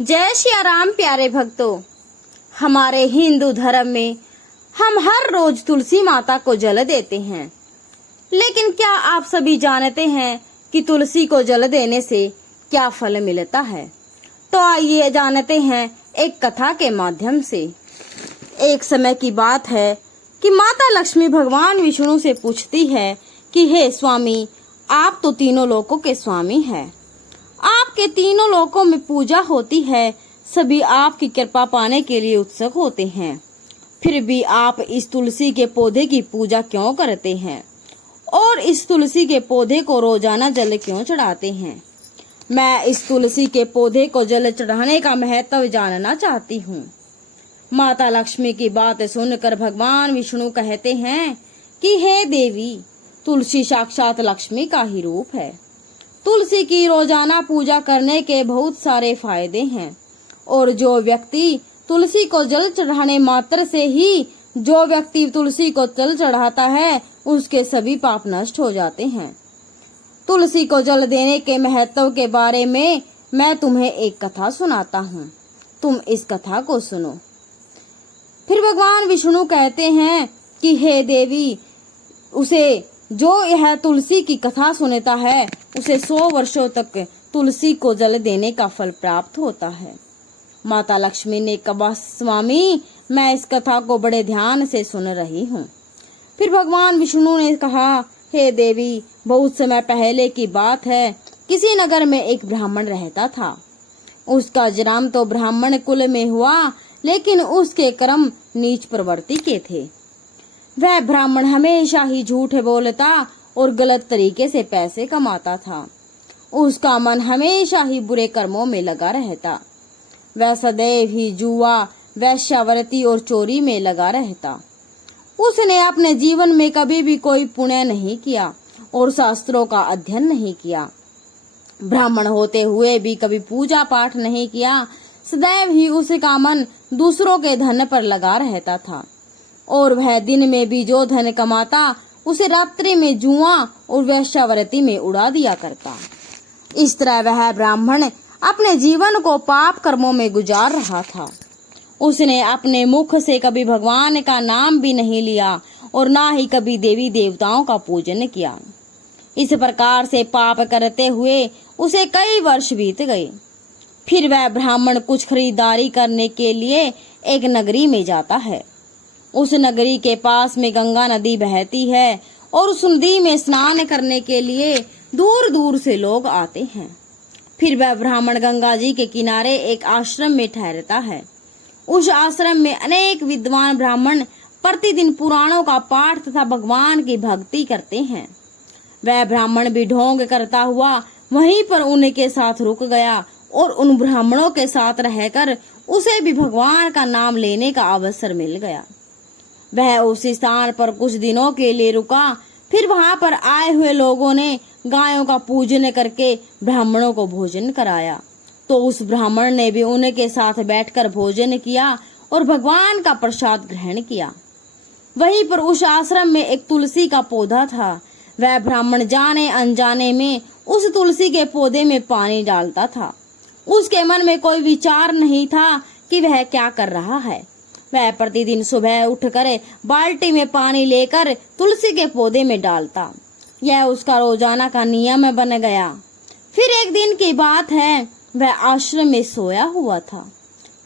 जय श्री राम प्यारे भक्तों। हमारे हिंदू धर्म में हम हर रोज तुलसी माता को जल देते हैं, लेकिन क्या आप सभी जानते हैं कि तुलसी को जल देने से क्या फल मिलता है? तो आइए जानते हैं एक कथा के माध्यम से। एक समय की बात है कि माता लक्ष्मी भगवान विष्णु से पूछती है कि हे स्वामी, आप तो तीनों लोकों के स्वामी हैं, आपके तीनों लोकों में पूजा होती है, सभी आपकी कृपा पाने के लिए उत्सुक होते हैं, फिर भी आप इस तुलसी के पौधे की पूजा क्यों करते हैं और इस तुलसी के पौधे को रोजाना जल क्यों चढ़ाते हैं? मैं इस तुलसी के पौधे को जल चढ़ाने का महत्व जानना चाहती हूँ। माता लक्ष्मी की बात सुनकर भगवान विष्णु कहते हैं कि हे देवी, तुलसी साक्षात लक्ष्मी का ही रूप है। तुलसी की रोजाना पूजा करने के बहुत सारे फायदे हैं और जो व्यक्ति तुलसी को जल चढ़ाने मात्र से ही जो व्यक्ति तुलसी को जल चढ़ाता है उसके सभी पाप नष्ट हो जाते हैं। तुलसी को जल देने के महत्व के बारे में मैं तुम्हें एक कथा सुनाता हूँ, तुम इस कथा को सुनो। फिर भगवान विष्णु कहते हैं कि हे देवी, उसे जो यह तुलसी की कथा सुनता है उसे 100 वर्षों तक तुलसी को जल देने का फल प्राप्त होता है। माता लक्ष्मी ने कहा, स्वामी, मैं इस कथा को बड़े ध्यान से सुन रही हूँ। फिर भगवान विष्णु ने कहा, हे देवी, बहुत समय पहले की बात है, किसी नगर में एक ब्राह्मण रहता था। उसका जन्म तो ब्राह्मण कुल में हुआ, लेकिन उसके कर्म नीच प्रवृत्ति के थे। वह ब्राह्मण हमेशा ही झूठ बोलता और गलत तरीके से पैसे कमाता था। उसका मन हमेशा ही बुरे कर्मों में लगा रहता। वह सदैव ही जुआ, वेश्यावृत्ति और चोरी में लगा रहता। उसने अपने जीवन में कभी भी कोई पुण्य नहीं किया और शास्त्रों का अध्ययन नहीं किया। ब्राह्मण होते हुए भी कभी पूजा पाठ नहीं किया। सदैव ही उसका मन दूसरों के धन पर लगा रहता था और वह दिन में भी जो धन कमाता उसे रात्रि में जुआ और वेश्यावृत्ति में उड़ा दिया करता। इस तरह वह ब्राह्मण अपने जीवन को पाप कर्मों में गुजार रहा था। उसने अपने मुख से कभी भगवान का नाम भी नहीं लिया और ना ही कभी देवी देवताओं का पूजन किया। इस प्रकार से पाप करते हुए उसे कई वर्ष बीत गए। फिर वह ब्राह्मण कुछ खरीदारी करने के लिए एक नगरी में जाता है। उस नगरी के पास में गंगा नदी बहती है और उस नदी में स्नान करने के लिए दूर दूर से लोग आते हैं। फिर वह ब्राह्मण गंगा जी के किनारे एक आश्रम में ठहरता है। उस आश्रम में अनेक विद्वान ब्राह्मण प्रतिदिन पुराणों का पाठ तथा भगवान की भक्ति करते हैं। वह ब्राह्मण भी ढोंग करता हुआ वहीं पर उनके साथ रुक गया और उन ब्राह्मणों के साथ रहकर उसे भी भगवान का नाम लेने का अवसर मिल गया। वह उस स्थान पर कुछ दिनों के लिए रुका। फिर वहां पर आए हुए लोगों ने गायों का पूजन करके ब्राह्मणों को भोजन कराया, तो उस ब्राह्मण ने भी उनके साथ बैठकर भोजन किया और भगवान का प्रसाद ग्रहण किया। वहीं पर उस आश्रम में एक तुलसी का पौधा था। वह ब्राह्मण जाने अनजाने में उस तुलसी के पौधे में पानी डालता था। उसके मन में कोई विचार नहीं था कि वह क्या कर रहा है। वह प्रतिदिन सुबह उठकर बाल्टी में पानी लेकर तुलसी के पौधे में डालता। यह उसका रोजाना का नियम बन गया। फिर एक दिन की बात है, वह आश्रम में सोया हुआ था।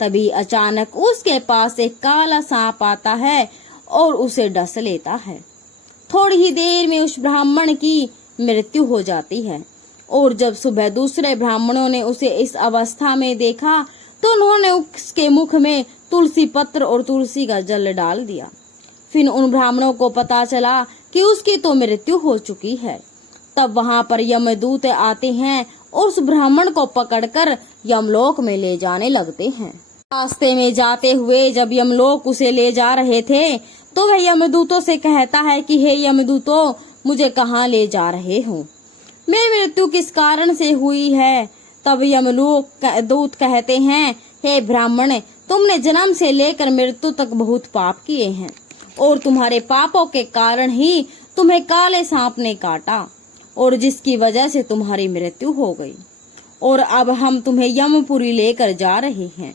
तभी अचानक उसके पास एक काला सांप आता है और उसे डस लेता है। थोड़ी ही देर में उस ब्राह्मण की मृत्यु हो जाती है और जब सुबह दूसरे ब्राह्मणों ने उसे इस अवस्था में देखा तो उन्होंने उसके मुख में तुलसी पत्र और तुलसी का जल डाल दिया। फिर उन ब्राह्मणों को पता चला कि उसकी तो मृत्यु हो चुकी है। तब वहां पर यमदूत आते हैं और उस ब्राह्मण को पकड़कर यमलोक में ले जाने लगते हैं। रास्ते में जाते हुए जब यमलोक उसे ले जा रहे थे तो वह यमदूतों से कहता है कि हे यमदूतों, मुझे कहाँ ले जा रहे हो? मेरी मृत्यु किस कारण से हुई है? तब यमलोक दूत कहते हैं, हे ब्राह्मण, तुमने जन्म से लेकर मृत्यु तक बहुत पाप किए हैं और तुम्हारे पापों के कारण ही तुम्हें काले सांप ने काटा और जिसकी वजह से तुम्हारी मृत्यु हो गई। और अब हम तुम्हें यमपुरी लेकर जा रहे हैं।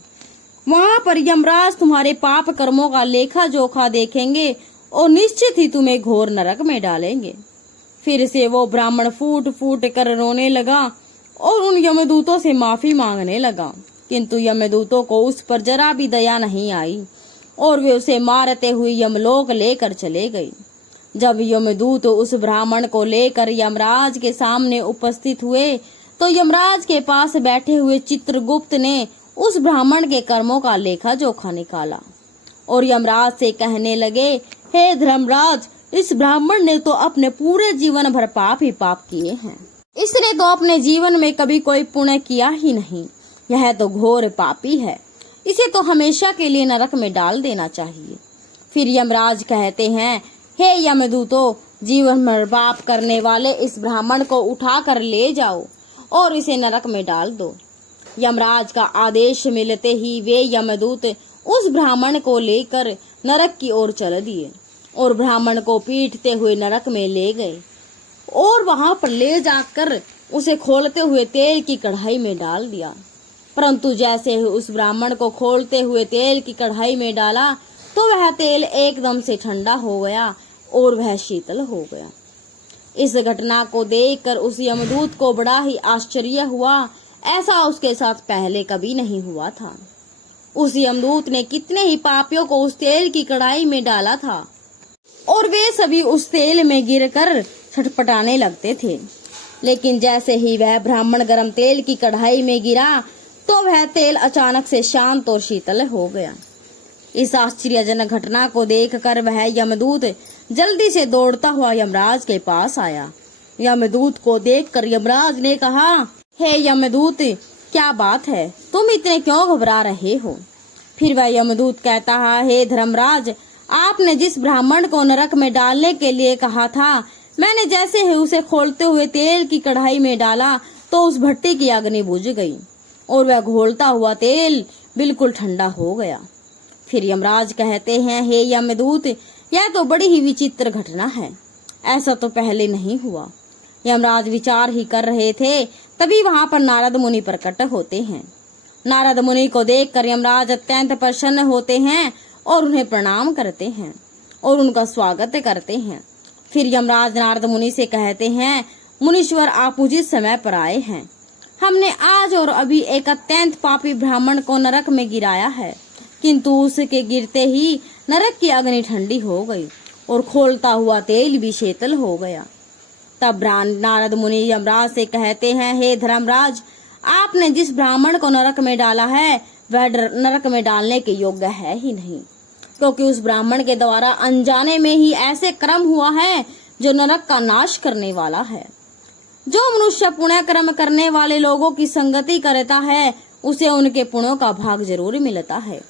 वहां पर यमराज तुम्हारे पाप कर्मों का लेखा जोखा देखेंगे और निश्चित ही तुम्हें घोर नरक में डालेंगे। फिर से वो ब्राह्मण फूट फूट कर रोने लगा और उन यमदूतों से माफी मांगने लगा, किंतु यमदूतों को उस पर जरा भी दया नहीं आई और वे उसे मारते हुए यमलोक लेकर चले गए। जब यमदूत उस ब्राह्मण को लेकर यमराज के सामने उपस्थित हुए तो यमराज के पास बैठे हुए चित्रगुप्त ने उस ब्राह्मण के कर्मों का लेखा जोखा निकाला और यमराज से कहने लगे, हे धर्मराज, इस ब्राह्मण ने तो अपने पूरे जीवन भर पाप ही पाप किए हैं। इसने तो अपने जीवन में कभी कोई पुण्य किया ही नहीं। यह तो घोर पापी है। इसे तो हमेशा के लिए नरक में डाल देना चाहिए। फिर यमराज कहते हैं, हे यमदूतों, जीवन भर पाप करने वाले इस ब्राह्मण को उठा कर ले जाओ और इसे नरक में डाल दो। यमराज का आदेश मिलते ही वे यमदूत उस ब्राह्मण को लेकर नरक की ओर चल दिए और ब्राह्मण को पीटते हुए नरक में ले गए और वहां पर ले जाकर उसे खोलते हुए तेल की कढ़ाई में डाल दिया। परंतु जैसे ही उस ब्राह्मण को खोलते हुए तेल की कढ़ाई में डाला तो वह तेल एकदम से ठंडा हो गया और वह शीतल हो गया। इस घटना को देखकर उस यमदूत को बड़ा ही आश्चर्य हुआ। ऐसा उसके साथ पहले कभी नहीं हुआ था। उस यमदूत ने कितने ही पापियों को उस तेल की कढ़ाई में डाला था और वे सभी उस तेल में गिरकर छटपटाने लगते थे। लेकिन जैसे ही वह ब्राह्मण गर्म तेल की कढ़ाई में गिरा तो वह तेल अचानक से शांत और शीतल हो गया। इस आश्चर्यजनक घटना को देखकर वह यमदूत जल्दी से दौड़ता हुआ यमराज के पास आया। यमदूत को देखकर यमराज ने कहा, हे यमदूत, क्या बात है, तुम इतने क्यों घबरा रहे हो? फिर वह यमदूत कहता है, हे धर्मराज, आपने जिस ब्राह्मण को नरक में डालने के लिए कहा था, मैंने जैसे ही उसे खोलते हुए तेल की कढ़ाई में डाला तो उस भट्टी की अग्नि बुझ गई और वह घोलता हुआ तेल बिल्कुल ठंडा हो गया। फिर यमराज कहते हैं, हे यमदूत, यह तो बड़ी ही विचित्र घटना है। ऐसा तो पहले नहीं हुआ। यमराज विचार ही कर रहे थे, तभी वहां पर नारद मुनि प्रकट होते हैं। नारद मुनि को देखकर यमराज अत्यंत प्रसन्न होते हैं और उन्हें प्रणाम करते हैं और उनका स्वागत करते हैं। फिर यमराज नारद मुनि से कहते हैं, मुनीश्वर, आप उचित समय पर आए हैं। हमने आज और अभी एक अत्यंत पापी ब्राह्मण को नरक में गिराया है, किंतु उसके गिरते ही नरक की अग्नि ठंडी हो गई और खोलता हुआ तेल भी शीतल हो गया। तब नारद मुनि यमराज से कहते हैं, हे धर्मराज, आपने जिस ब्राह्मण को नरक में डाला है वह नरक में डालने के योग्य है ही नहीं, क्योंकि उस ब्राह्मण के द्वारा अनजाने में ही ऐसे कर्म हुआ है जो नरक का नाश करने वाला है। जो मनुष्य पुण्य कर्म करने वाले लोगों की संगति करता है उसे उनके पुण्यों का भाग जरूर मिलता है।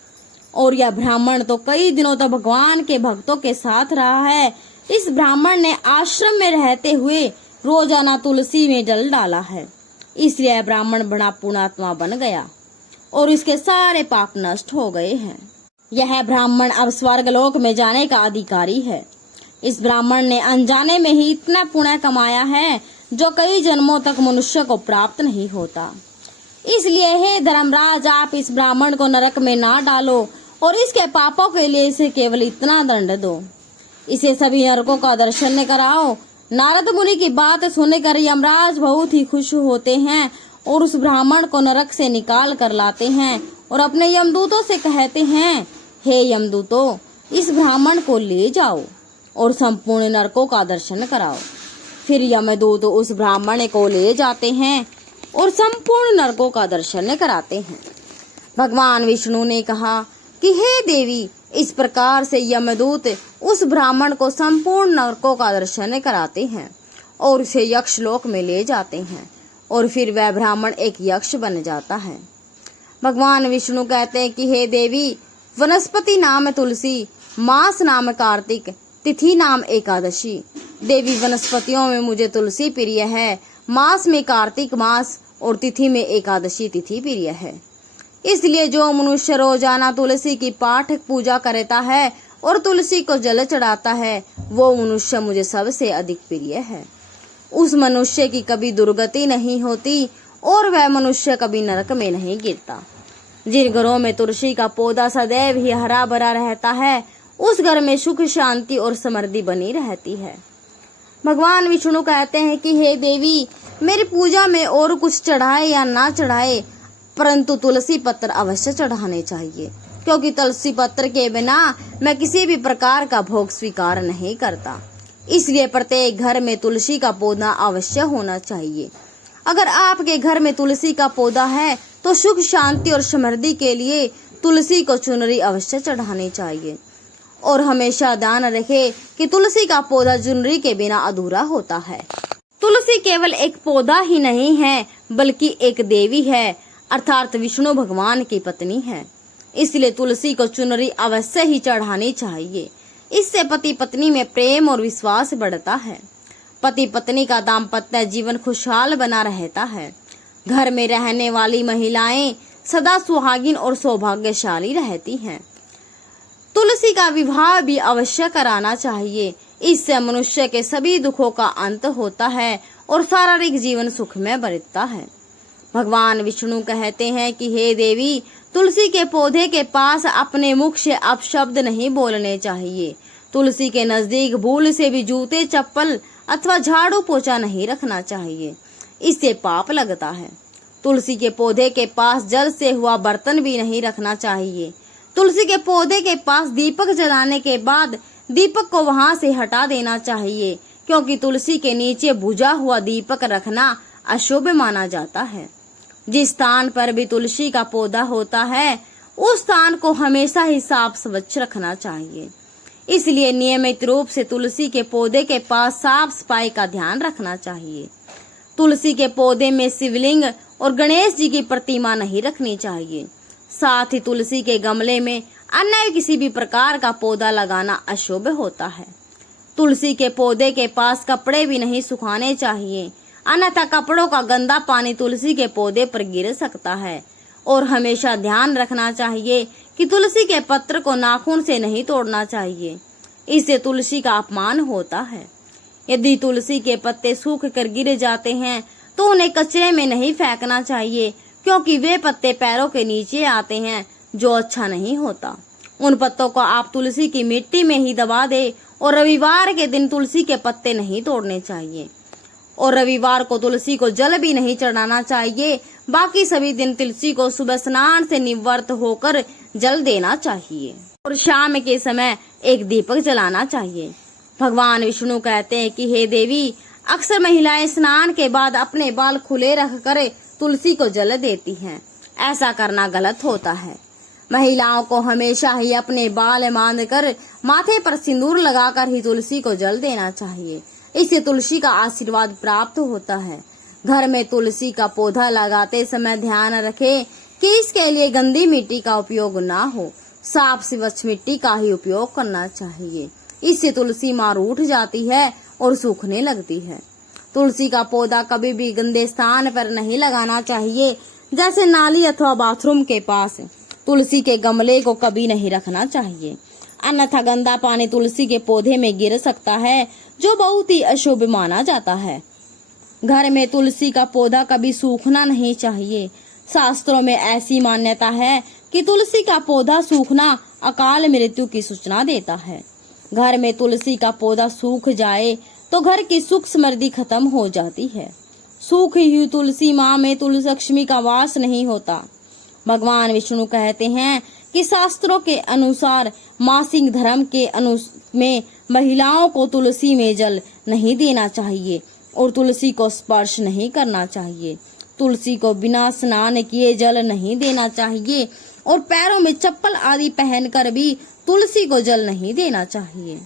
और यह ब्राह्मण तो कई दिनों तक भगवान के भक्तों के साथ रहा है। इस ब्राह्मण ने आश्रम में रहते हुए रोजाना तुलसी में जल डाला है, इसलिए ब्राह्मण बड़ा पुण्यात्मा बन गया और इसके सारे पाप नष्ट हो गए हैं। यह ब्राह्मण अब स्वर्गलोक में जाने का अधिकारी है। इस ब्राह्मण ने अनजाने में ही इतना पुण्य कमाया है जो कई जन्मों तक मनुष्य को प्राप्त नहीं होता। इसलिए हे धर्मराज, आप इस ब्राह्मण को नरक में ना डालो और इसके पापों के लिए इसे केवल इतना दंड दो। इसे सभी नरकों का दर्शन कराओ। नारद मुनि की बात सुनकर यमराज बहुत ही खुश होते हैं और उस ब्राह्मण को नरक से निकाल कर लाते हैं और अपने यमदूतों से कहते हैं, हे यमदूतों, इस ब्राह्मण को ले जाओ और संपूर्ण नरकों का दर्शन कराओ। फिर यमदूत उस ब्राह्मण को ले जाते हैं और संपूर्ण नरकों का दर्शन कराते हैं। भगवान विष्णु ने कहा कि हे देवी, इस प्रकार से यमदूत उस ब्राह्मण को संपूर्ण नरकों का दर्शन कराते हैं और उसे यक्षलोक में ले जाते हैं और फिर वह ब्राह्मण एक यक्ष बन जाता है। भगवान विष्णु कहते हैं कि हे देवी, वनस्पति नाम तुलसी, मास नाम कार्तिक, तिथि नाम एकादशी। देवी, वनस्पतियों में मुझे तुलसी प्रिय है, मास में कार्तिक मास और तिथि में एकादशी तिथि प्रिय है। इसलिए जो मनुष्य रोजाना तुलसी की पाठ पूजा करता है और तुलसी को जल चढ़ाता है वो मनुष्य मुझे सबसे अधिक प्रिय है। उस मनुष्य की कभी दुर्गति नहीं होती और वह मनुष्य कभी नरक में नहीं गिरता। जिन घरों में तुलसी का पौधा सदैव ही हरा भरा रहता है, उस घर में सुख, शांति और समृद्धि बनी रहती है। भगवान विष्णु कहते हैं कि हे देवी, मेरी पूजा में और कुछ चढ़ाए या ना चढ़ाए, परंतु तुलसी पत्र अवश्य चढ़ाने चाहिए, क्योंकि तुलसी पत्र के बिना मैं किसी भी प्रकार का भोग स्वीकार नहीं करता। इसलिए प्रत्येक घर में तुलसी का पौधा अवश्य होना चाहिए। अगर आपके घर में तुलसी का पौधा है तो सुख, शांति और समृद्धि के लिए तुलसी को चुनरी अवश्य चढ़ानी चाहिए। और हमेशा ध्यान रखें कि तुलसी का पौधा चुनरी के बिना अधूरा होता है। तुलसी केवल एक पौधा ही नहीं है, बल्कि एक देवी है, अर्थात विष्णु भगवान की पत्नी है। इसलिए तुलसी को चुनरी अवश्य ही चढ़ानी चाहिए। इससे पति पत्नी में प्रेम और विश्वास बढ़ता है। पति पत्नी का दाम्पत्य जीवन खुशहाल बना रहता है। घर में रहने वाली महिलाएं सदा सुहागिन और सौभाग्यशाली रहती हैं। तुलसी का विवाह भी अवश्य कराना चाहिए। इससे मनुष्य के सभी दुखों का अंत होता है और शारीरिक जीवन सुख में बरतता है। भगवान विष्णु कहते हैं कि हे देवी, तुलसी के पौधे के पास अपने मुख से अपशब्द नहीं बोलने चाहिए। तुलसी के नजदीक भूल से भी जूते, चप्पल अथवा झाड़ू पोछा नहीं रखना चाहिए, इससे पाप लगता है। तुलसी के पौधे के पास जल से हुआ बर्तन भी नहीं रखना चाहिए। तुलसी के पौधे के पास दीपक जलाने के बाद दीपक को वहां से हटा देना चाहिए, क्योंकि तुलसी के नीचे बुझा हुआ दीपक रखना अशुभ माना जाता है। जिस स्थान पर भी तुलसी का पौधा होता है, उस स्थान को हमेशा ही साफ स्वच्छ रखना चाहिए। इसलिए नियमित रूप से तुलसी के पौधे के पास साफ सफाई का ध्यान रखना चाहिए। तुलसी के पौधे में शिवलिंग और गणेश जी की प्रतिमा नहीं रखनी चाहिए। साथ ही तुलसी के गमले में अन्य किसी भी प्रकार का पौधा लगाना अशुभ होता है। तुलसी के पौधे के पास कपड़े भी नहीं सुखाने चाहिए, अन्यथा कपड़ों का गंदा पानी तुलसी के पौधे पर गिर सकता है। और हमेशा ध्यान रखना चाहिए कि तुलसी के पत्र को नाखून से नहीं तोड़ना चाहिए, इससे तुलसी का अपमान होता है। यदि तुलसी के पत्ते सूख कर गिर जाते हैं तो उन्हें कचरे में नहीं फेंकना चाहिए, क्योंकि वे पत्ते पैरों के नीचे आते हैं, जो अच्छा नहीं होता। उन पत्तों को आप तुलसी की मिट्टी में ही दबा दे। और रविवार के दिन तुलसी के पत्ते नहीं तोड़ने चाहिए। और रविवार को तुलसी को जल भी नहीं चढ़ाना चाहिए। बाकी सभी दिन तुलसी को सुबह स्नान से निवृत्त होकर जल देना चाहिए और शाम के समय एक दीपक जलाना चाहिए। भगवान विष्णु कहते हैं कि हे देवी, अक्सर महिलाएं स्नान के बाद अपने बाल खुले रखकर तुलसी को जल देती हैं। ऐसा करना गलत होता है। महिलाओं को हमेशा ही अपने बाल बांधकर माथे पर सिंदूर लगाकर ही तुलसी को जल देना चाहिए। इससे तुलसी का आशीर्वाद प्राप्त होता है। घर में तुलसी का पौधा लगाते समय ध्यान रखें कि इसके लिए गंदी मिट्टी का उपयोग ना हो, साफ स्वच्छ मिट्टी का ही उपयोग करना चाहिए। इससे तुलसी मार उठ जाती है और सूखने लगती है। तुलसी का पौधा कभी भी गंदे स्थान पर नहीं लगाना चाहिए, जैसे नाली अथवा बाथरूम के पास। तुलसी के गमले को कभी नहीं रखना चाहिए, अन्यथा गंदा पानी तुलसी के पौधे में गिर सकता है, जो बहुत ही अशुभ माना जाता है। घर में तुलसी का पौधा कभी सूखना नहीं चाहिए। शास्त्रों में ऐसी मान्यता है कि तुलसी का पौधा सूखना अकाल मृत्यु की सूचना देता है। घर में तुलसी का पौधा सूख जाए तो घर की सुख समृद्धि खत्म हो जाती है। सूखी हुई तुलसी माँ में तुलसी लक्ष्मी का वास नहीं होता। भगवान विष्णु कहते हैं कि शास्त्रों के अनुसार मासिक धर्म के में महिलाओं को तुलसी में जल नहीं देना चाहिए और तुलसी को स्पर्श नहीं करना चाहिए। तुलसी को बिना स्नान किए जल नहीं देना चाहिए और पैरों में चप्पल आदि पहनकर भी तुलसी को जल नहीं देना चाहिए।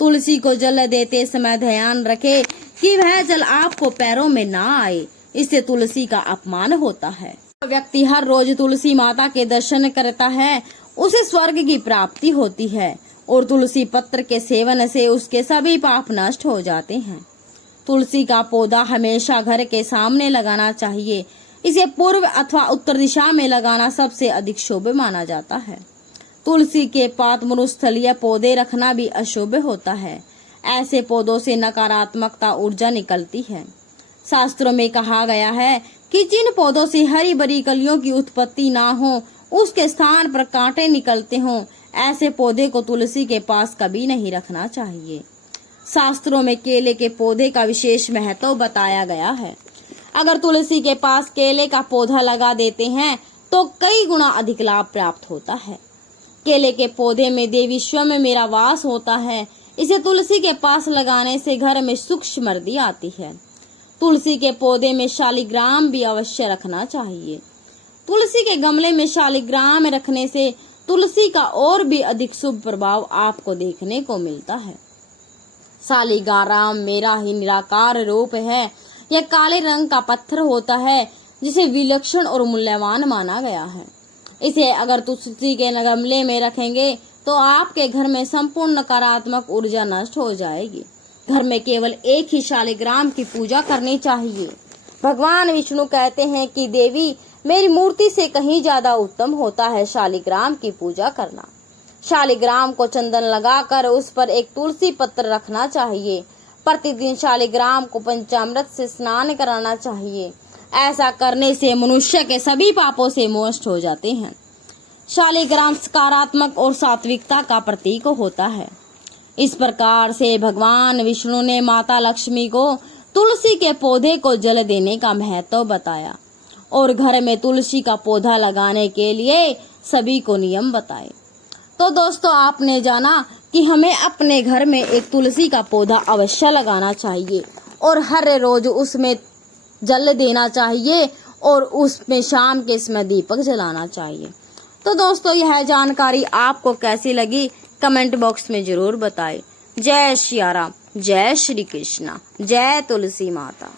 तुलसी को जल देते समय ध्यान रखें कि वह जल आपको पैरों में ना आए, इससे तुलसी का अपमान होता है। व्यक्ति हर रोज तुलसी माता के दर्शन करता है, उसे स्वर्ग की प्राप्ति होती है और तुलसी पत्र के सेवन से उसके सभी पाप नष्ट हो जाते हैं। तुलसी का पौधा हमेशा घर के सामने लगाना चाहिए। इसे पूर्व अथवा उत्तर दिशा में लगाना सबसे अधिक शुभ माना जाता है। तुलसी के पात मरुस्थलीय पौधे रखना भी अशुभ होता है। ऐसे पौधों से नकारात्मकता ऊर्जा निकलती है। शास्त्रों में कहा गया है कि जिन पौधों से हरी भरी कलियों की उत्पत्ति ना हो, उसके स्थान पर कांटे निकलते हों, ऐसे पौधे को तुलसी के पास कभी नहीं रखना चाहिए। शास्त्रों में केले के पौधे का विशेष महत्व बताया गया है। अगर तुलसी के पास केले का पौधा लगा देते हैं तो कई गुना अधिक लाभ प्राप्त होता है। केले के पौधे में देवी स्वयं मेरा वास होता है। इसे तुलसी के पास लगाने से घर में सुख समृद्धि आती है। तुलसी के पौधे में शालिग्राम भी अवश्य रखना चाहिए। तुलसी के गमले में शालिग्राम रखने से तुलसी का और भी अधिक शुभ प्रभाव आपको देखने को मिलता है। शालिग्राम मेरा ही निराकार रूप है। यह काले रंग का पत्थर होता है जिसे विलक्षण और मूल्यवान माना गया है। इसे अगर तुलसी के गमले में रखेंगे तो आपके घर में संपूर्ण नकारात्मक ऊर्जा नष्ट हो जाएगी। घर में केवल एक ही शालिग्राम की पूजा करनी चाहिए। भगवान विष्णु कहते हैं कि देवी, मेरी मूर्ति से कहीं ज्यादा उत्तम होता है शालिग्राम की पूजा करना। शालिग्राम को चंदन लगाकर उस पर एक तुलसी पत्र रखना चाहिए। प्रतिदिन शालिग्राम को पंचामृत से स्नान कराना चाहिए। ऐसा करने से मनुष्य के सभी पापों से मोक्ष हो जाते हैं। शालिग्राम सकारात्मक और सात्विकता का प्रतीक होता है। इस प्रकार से भगवान विष्णु ने माता लक्ष्मी को तुलसी के पौधे को जल देने का महत्व बताया और घर में तुलसी का पौधा लगाने के लिए सभी को नियम बताए। तो दोस्तों, आपने जाना कि हमें अपने घर में एक तुलसी का पौधा अवश्य लगाना चाहिए और हर रोज उसमें जल देना चाहिए और उसमें शाम के समय दीपक जलाना चाहिए। तो दोस्तों, यह जानकारी आपको कैसी लगी कमेंट बॉक्स में जरूर बताएं। जय श्री राम, जय श्री कृष्णा, जय तुलसी माता।